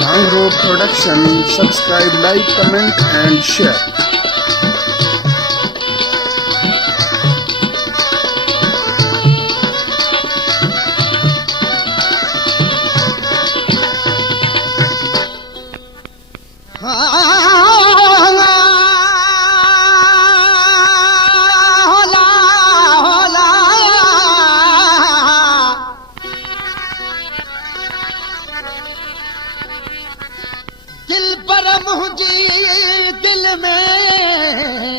Gangro Production. Subscribe, like, comment and share. दिल पर मुझे दिल में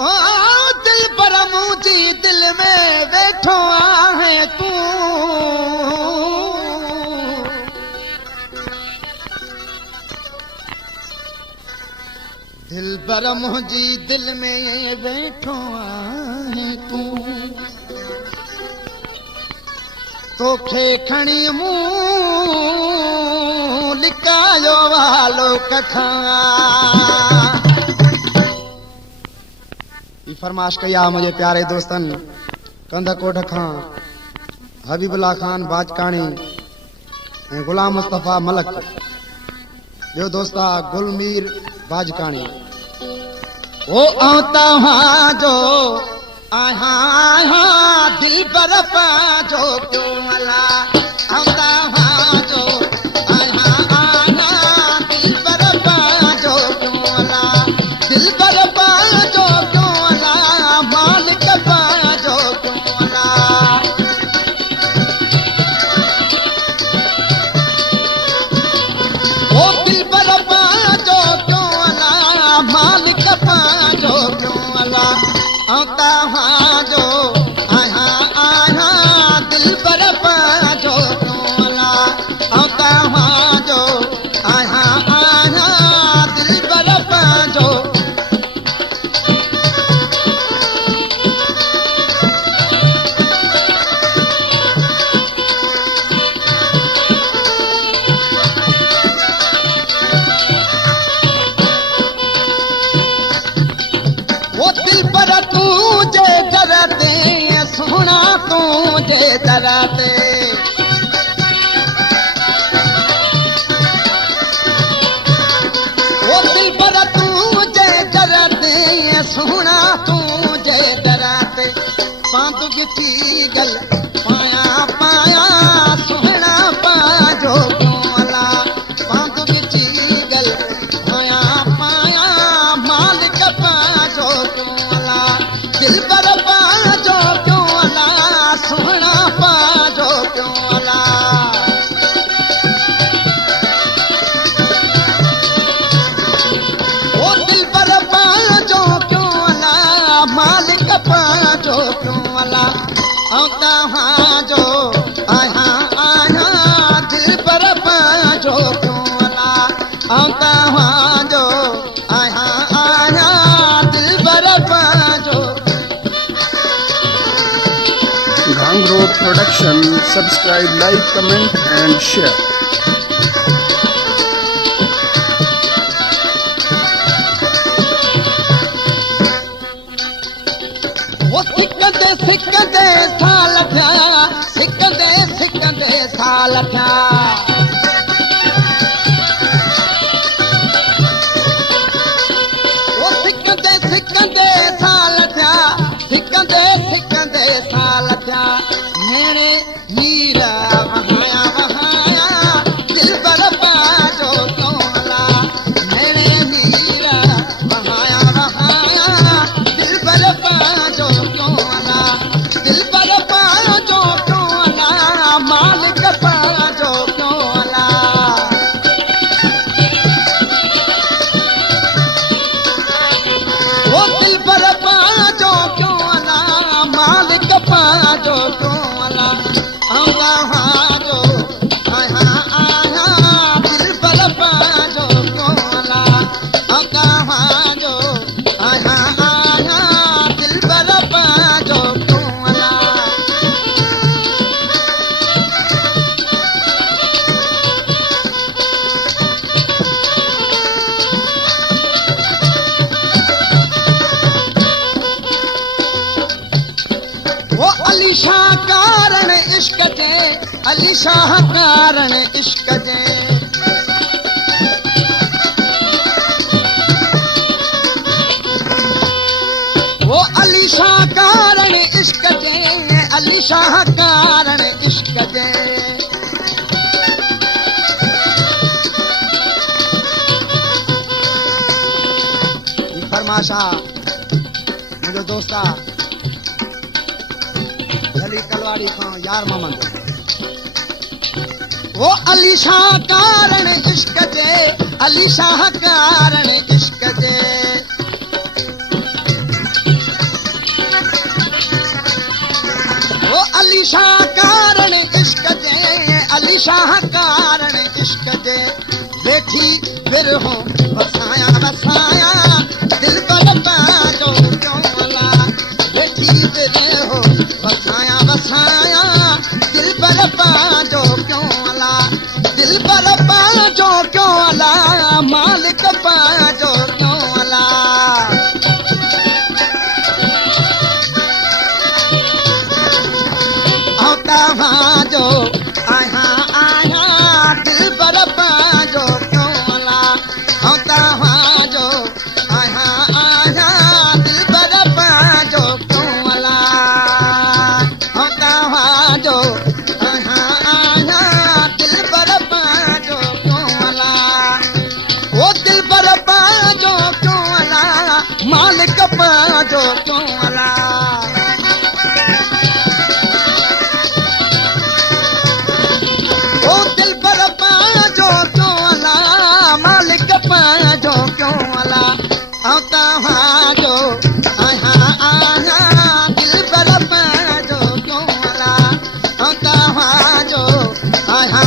ओ दिल पर मुझे दिल में बैठो आहे तू दिल पर मुझे दिल में बैठो आहे तू तोखे खणी मूं लिकायो वालो कखा ई फरमाश कया मुझे प्यारे दोस्तन कंदकोट खां हबीबुल्ला खान बाजकानी ऐं गुलाम मुस्तफा मलक ॿियो दोस्ता गुलमीर बाजकानी ओ तव्हांजो आहा दिल पर पाजो क्यों अला तव्हांजो आहा दिल पर पाजो क्यों अला दिल पर पाजो क्यों अला मालिक पाजो क्यों अला ओ दिल पर पाजो क्यों अला मालिक पाजो क्यों अला तव्हांजो आहा दिल पर पाजो क्यों अला तव्हांजो आहा दिल पर पाजो वो दिल पर तुझे डरते सोना तुझे डरते वो दिल पर तुझे डरते सोना तुझे डरते पांतु की गल पाया पाया सोना पाजो क्यों अला पांतु की गल पाया पाया मालिक पाजो क्यों अला दिल पर पाजो क्यों अला सोना पाजो क्यों अला ओ दिल पर पाजो क्यों अला मालिक पाजो क्यों अला तव्हांजो आहा दिल पर पाजो क्यों अला तव्हांजो आहा दिल पर पाजो Gangro Production. Subscribe, like, comment and share. वो सिकंदे सिकंदे साल थिया सिकंदे सिकंदे साल थिया वो सिकंदे सिकंदे साल थिया सिकंदे सिकंदे साल थिया मेरे मीरा वहाया वहाया दिल पर पाजो क्यों अला मेरे मीरा वहाया वहाया दिल पर पाजो क्यों अला दिल पर पाजो क्यों अला मालिक पाजो क्यों शाह कारण इश्क जे अली शाह कारण इश्क जे वो अली शाह कारण इश्क जे अली शाह कारण इश्क जे फरमाशा मुझे दोस्ता गली कलवाड़ी खां यार मोहम्मद वो अली शाह कारण इश्क जे अली शाह कारण इश्क जे वो अली शाह कारण इश्क जे अली शाह कारण इश्क जे बैठी फिर हो बसाया बसाया दिल पर पाजो क्यों अला बैठी फिर हो बसाया बसाया दिल पर पाजो क्यों अला दिल पर पाजो क्यों अला मालिक पाजो क्यों अला औता जो आया आया दिल पर पाजो क्यों अला औता जो आया आया दिल पर पाजो क्यों अला औता जो आया आया दिल पर पाजो क्यों अला वो दिल पर पाजो क्यों अला मालिक पाजो क्यों अला दिल पर पाजो क्यों अला मालिक पाजो क्यों अला औता जो आया आया दिल पर पाजो क्यों अला औता जो आया